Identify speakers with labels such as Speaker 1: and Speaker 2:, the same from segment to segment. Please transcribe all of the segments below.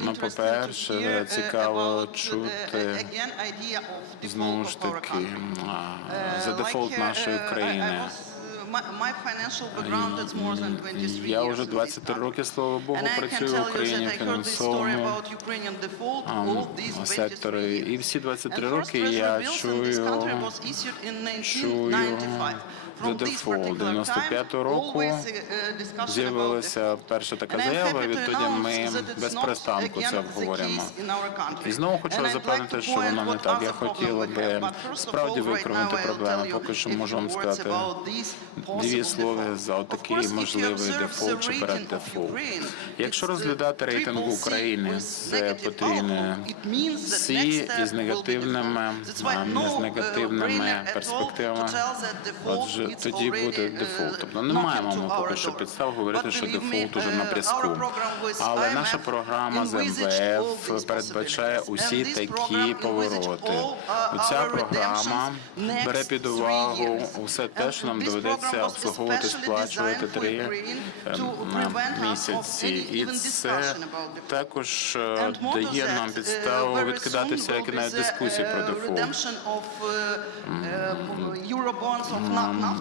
Speaker 1: Ну, по-перше,
Speaker 2: uh,
Speaker 1: цікаво
Speaker 2: uh,
Speaker 1: чути, Знову ж таки, за
Speaker 2: Uh,
Speaker 1: дефолт
Speaker 2: uh,
Speaker 1: нашої
Speaker 2: uh,
Speaker 1: країни.
Speaker 2: was, uh, my- my financial background is more than 23
Speaker 1: Я вже
Speaker 2: in this
Speaker 1: 23
Speaker 2: country.
Speaker 1: роки, слава Богу, працюю в Україні фінансовому
Speaker 2: about Ukrainian default
Speaker 1: ам,
Speaker 2: all these 23
Speaker 1: секторі. І всі 23
Speaker 2: And first
Speaker 1: роки я чую, чую
Speaker 2: 1995.
Speaker 1: за
Speaker 2: From this
Speaker 1: дефолт.
Speaker 2: particular
Speaker 1: 95-го
Speaker 2: time,
Speaker 1: року
Speaker 2: uh,
Speaker 1: з'явилася перша така заява, відтоді ми
Speaker 2: that it's
Speaker 1: без
Speaker 2: not
Speaker 1: перестанку
Speaker 2: again
Speaker 1: це обговорюємо. І знову хочу запевнити, що воно не так. Я хотіла би справді викривати
Speaker 2: you
Speaker 1: Поки що можу вам сказати дві слова за такий можливий дефолт чи перед дефолт. Якщо
Speaker 2: uh,
Speaker 1: розглядати рейтинг України з потрійною
Speaker 2: outlook. It means that
Speaker 1: С
Speaker 2: next step
Speaker 1: із негативними, з
Speaker 2: uh,
Speaker 1: негативними перспективами. Отже, тоді буде
Speaker 2: uh,
Speaker 1: дефолт. Тобто не маємо ми поки що підстав говорити, що дефолт уже на
Speaker 2: uh, with
Speaker 1: Але наша програма з МВФ передбачає усі такі повороти.
Speaker 2: uh,
Speaker 1: Ця програма бере під увагу усе те, що нам доведеться обслуговувати, сплачувати три ем, місяці. І це також е, дає нам
Speaker 2: uh,
Speaker 1: підставу відкидати всякі навіть дискусії про
Speaker 2: uh,
Speaker 1: дефолт.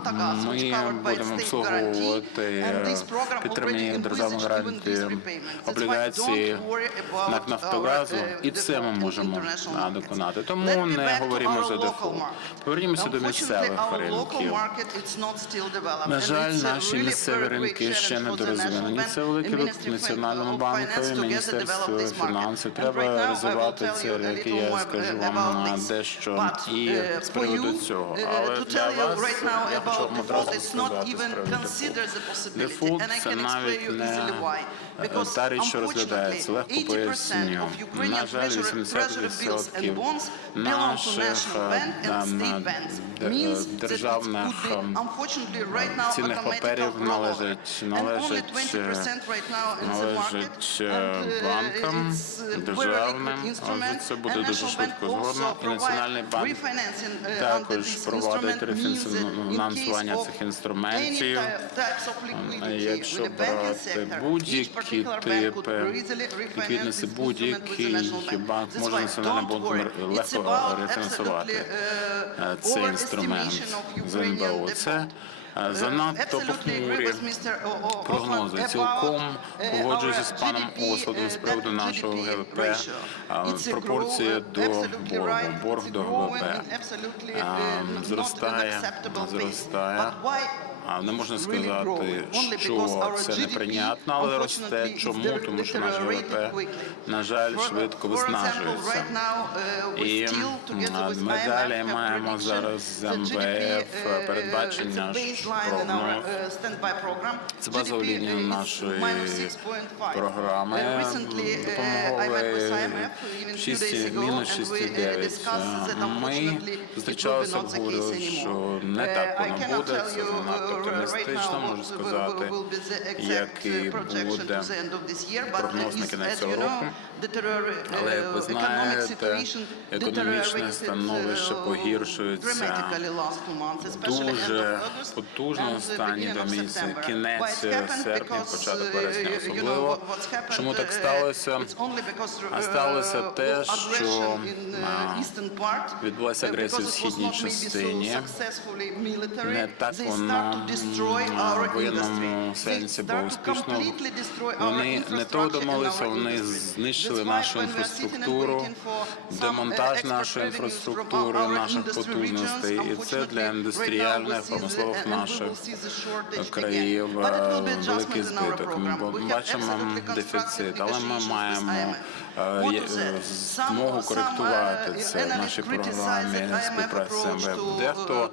Speaker 2: Uh, uh,
Speaker 1: Ми будемо обслуговувати підтримані.
Speaker 2: That's why
Speaker 1: облігації НАК Нафтогазу,
Speaker 2: uh,
Speaker 1: і це ми можемо доконати. Тому не говоримо за дефолт. Повернімося до місцевих ринків. На жаль, наші місцеві ринки ще не дорозвинені. Це великий виклик Національному банку і Міністерству фінансів. Треба розвивати і
Speaker 2: little
Speaker 1: я скажу
Speaker 2: uh,
Speaker 1: вам дещо і
Speaker 2: uh,
Speaker 1: з приводу цього.
Speaker 2: uh,
Speaker 1: Але для вас я
Speaker 2: about default, it's not even consider the possibility. And I
Speaker 1: це
Speaker 2: can explain
Speaker 1: навіть
Speaker 2: you
Speaker 1: не
Speaker 2: easily why. Because
Speaker 1: та річ, що розглядається. Легко
Speaker 2: 80%
Speaker 1: поясню. На жаль,
Speaker 2: treasury, treasury bills and
Speaker 1: 80%
Speaker 2: bonds belong to
Speaker 1: наших ем, державних ем, цінних паперів
Speaker 2: rollover.
Speaker 1: належать
Speaker 2: And only
Speaker 1: належать
Speaker 2: 20% right now in the market.
Speaker 1: належать
Speaker 2: And,
Speaker 1: е,
Speaker 2: uh,
Speaker 1: банкам
Speaker 2: uh,
Speaker 1: державним. Отже, це буде дуже швидко згодно. І Національний банк
Speaker 2: uh,
Speaker 1: також проводить рефінансування
Speaker 2: of
Speaker 1: цих інструментів. Якщо брати будь-які типи ліквідності, будь-який банк може
Speaker 2: worry. It's
Speaker 1: легко рефінансувати
Speaker 2: uh,
Speaker 1: е, цей інструмент з НБО. Це е, занадто похмурі прогнози. Цілком
Speaker 2: uh,
Speaker 1: погоджуюся з паном
Speaker 2: uh,
Speaker 1: з приводу нашого ГВП, пропорція
Speaker 2: grow-
Speaker 1: до боргу, борг до ГВП.
Speaker 2: uh,
Speaker 1: Зростає, зростає. Не можна сказати, що це неприйнятно, але росте. Чому? Тому що наш ВВП, на жаль, швидко виснажується.
Speaker 2: uh,
Speaker 1: І ми далі маємо зараз з МВФ
Speaker 2: uh,
Speaker 1: передбачення, прогноз.
Speaker 2: uh.
Speaker 1: Це базова лінія нашої
Speaker 2: minus 6.5.
Speaker 1: програми
Speaker 2: Uh, uh, two
Speaker 1: 6,
Speaker 2: days ago,
Speaker 1: мінус
Speaker 2: and we uh,
Speaker 1: 6,9.
Speaker 2: discussed that
Speaker 1: Ми зустрічалися, обговорювали, що не так
Speaker 2: Uh,
Speaker 1: воно буде, це занадто
Speaker 2: uh,
Speaker 1: оптимістично, можу сказати, який
Speaker 2: uh,
Speaker 1: буде прогноз на кінець цього року. Але, як ви
Speaker 2: uh,
Speaker 1: знаєте, економічне становище
Speaker 2: uh,
Speaker 1: погіршується дуже потужно останні два місяці, кінець серпня, початок
Speaker 2: uh,
Speaker 1: вересня особливо. Чому так
Speaker 2: uh,
Speaker 1: сталося? А
Speaker 2: uh,
Speaker 1: сталося те, що
Speaker 2: uh,
Speaker 1: відбулася
Speaker 2: uh,
Speaker 1: агресія в східній частині. Не так
Speaker 2: they
Speaker 1: воєнному сенсі
Speaker 2: to
Speaker 1: успішно. Вони не то домовилися, вони знищили нашу інфраструктуру,
Speaker 2: uh,
Speaker 1: демонтаж нашої інфраструктури, наших потужностей, і це для індустріальних, промислових наших країв е, великий збиток. Ми бачимо дефіцит, але ми маємо е, е, змогу коректувати
Speaker 2: uh,
Speaker 1: це в нашій програмі
Speaker 2: that IMF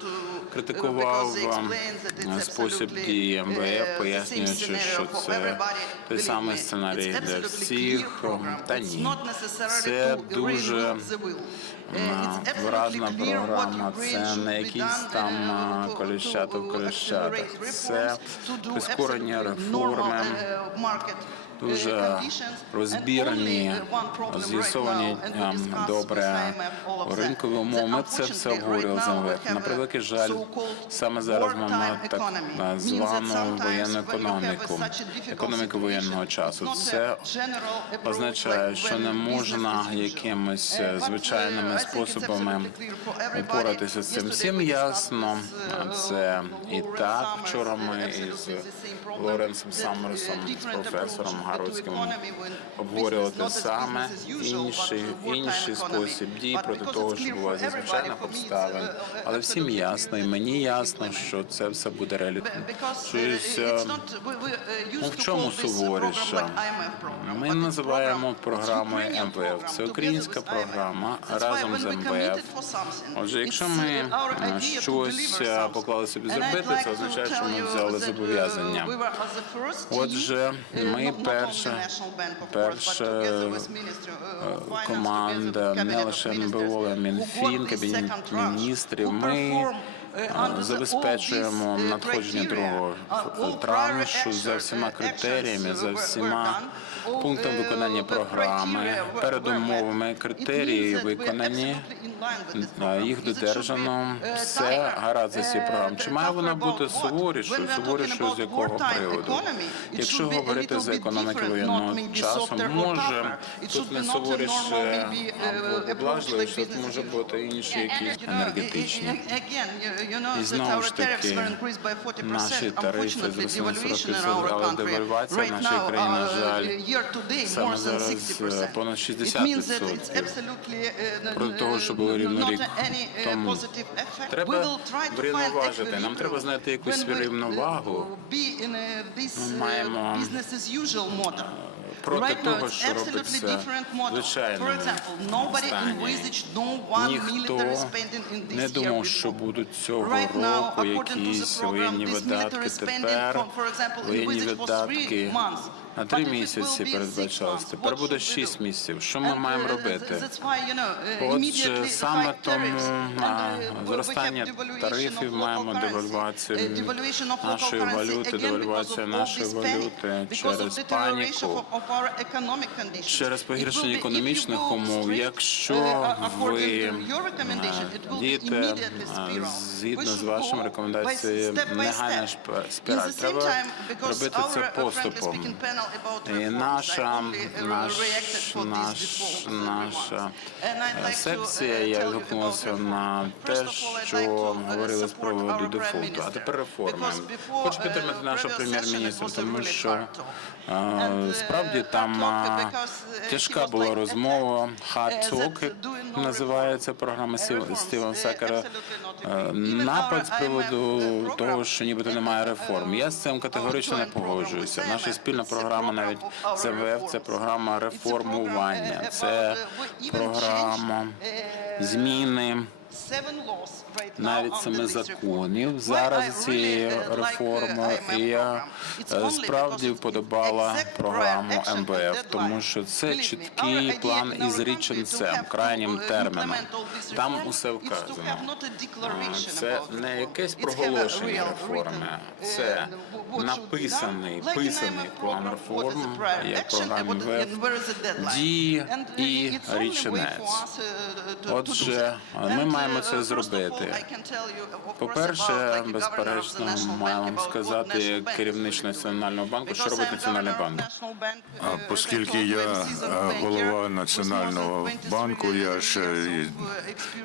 Speaker 1: співпраці з
Speaker 2: approach
Speaker 1: МВФ.
Speaker 2: to-
Speaker 1: Дехто
Speaker 2: to-
Speaker 1: критикував
Speaker 2: because they explain that it's
Speaker 1: е, спосіб
Speaker 2: absolutely,
Speaker 1: виразна програма, це не якісь там
Speaker 2: е,
Speaker 1: коліщата в коліщатах. Це прискорення реформи, дуже розбірні, з'ясовані ем, добре ринкові умови. Це все обговорювали з МВФ. На превеликий жаль, саме зараз ми маємо так
Speaker 2: е,
Speaker 1: звану воєнну економіку, економіку воєнного часу. Це означає, що не можна якимись е, звичайними
Speaker 2: різними
Speaker 1: способами упоратися з цим. Всім ясно це і так. Вчора ми із Лоренсом Саммерсом, з професором Гарвардським обговорювали те саме інший, інший спосіб дій проти того, що була за обставин. Але всім ясно, і мені ясно, що це все буде
Speaker 2: реалітетом.
Speaker 1: Е, ну, в чому суворіше? Ми називаємо програмою МВФ. Це українська програма разом з МВФ. Отже, якщо ми е, щось е, поклали собі зробити, це означає, що ми взяли зобов'язання. Отже, ми перша перша команда не лише МБО,
Speaker 2: а
Speaker 1: Мінфін, Кабінет міністрів. Ми забезпечуємо надходження другого траншу за всіма критеріями, за всіма пунктами виконання програми, передумовами критерії виконані їх додержано. Все гаразд за ці програми. Чи має вона бути суворішою? Суворішою з якого приводу? Якщо говорити за економіки воєнного часу, може тут не суворіше,
Speaker 2: облажливіше,
Speaker 1: може бути інші якісь енергетичні. І знову ж таки, наші тарифи зросли на 40%, але девальвація
Speaker 2: нашої
Speaker 1: країни, на жаль, саме зараз е, понад 60%. Про того, що було рівно рік тому. Треба врівноважити, нам треба знайти якусь рівновагу. Ми маємо проти того, що робиться
Speaker 2: звичайно.
Speaker 1: Ніхто не думав, що будуть цього року якісь воєнні видатки. Тепер воєнні видатки на три місяці передбачалось. Тепер буде шість місяців. Що ми маємо робити? Отже, саме тому на зростання тарифів маємо девальвацію нашої валюти, девальвація нашої валюти через паніку, через погіршення економічних умов. Якщо ви е,
Speaker 2: дієте
Speaker 1: згідно з вашими рекомендаціями, негайна
Speaker 2: шпираль,
Speaker 1: треба робити це поступом. І наша, наш, наш, наша
Speaker 2: сепція,
Speaker 1: я
Speaker 2: зупинилася
Speaker 1: на те, що говорили з приводу дефолту, а тепер реформи. Хочу підтримати нашого прем'єр-міністра, тому що е, справді там е, тяжка була розмова. Hard Talk називається програма Стівен Сакера. Е, напад з приводу того, що нібито немає реформ. Я з цим категорично не погоджуюся. Наша спільна програма
Speaker 2: програма
Speaker 1: навіть ЗВФ, це програма реформування,
Speaker 2: е,
Speaker 1: це
Speaker 2: е,
Speaker 1: програма
Speaker 2: е,
Speaker 1: зміни навіть семи законів зараз цієї реформи. І я е, справді вподобала програму МВФ, тому що це чіткий план із річенцем, крайнім терміном. Там усе вказано. Це не якесь проголошення реформи, це написаний писаний план реформ, як програмі
Speaker 2: МВФ,
Speaker 1: дії і річенець. Отже, ми маємо
Speaker 2: маємо
Speaker 1: це зробити.
Speaker 2: По перше,
Speaker 1: безперечно,
Speaker 2: маємо
Speaker 1: сказати
Speaker 2: керівничу
Speaker 1: національного банку, що робить національний банк.
Speaker 3: Оскільки я е, голова національного банку, я ще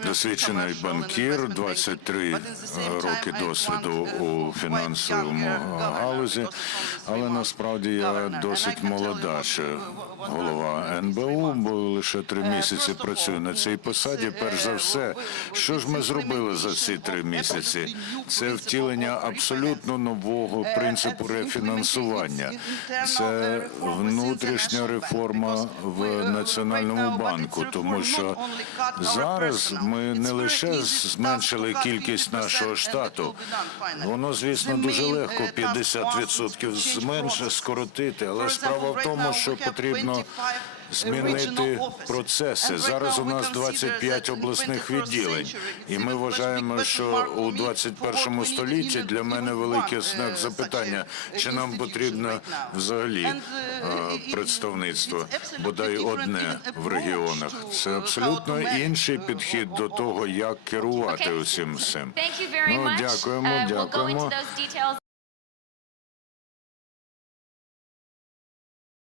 Speaker 3: досвідчений банкір, 23
Speaker 2: е,
Speaker 3: роки досвіду у фінансовому галузі, але насправді я досить молода ще голова НБУ, бо лише три місяці працюю на цій посаді. Перш за все, що ж ми зробили за ці три місяці? Це втілення абсолютно нового принципу рефінансування. Це внутрішня реформа в національному банку, тому що зараз ми не лише зменшили кількість нашого штату, воно звісно дуже легко 50% зменше скоротити, але справа в тому, що потрібно змінити процеси. Зараз у нас 25 обласних відділень, і ми вважаємо, що у 21 столітті для мене великий знак запитання, чи нам потрібно взагалі е, представництво, бодай одне в регіонах. Це абсолютно інший підхід до того, як керувати усім цим. Ну, дякуємо,
Speaker 4: Uh,
Speaker 3: дякуємо.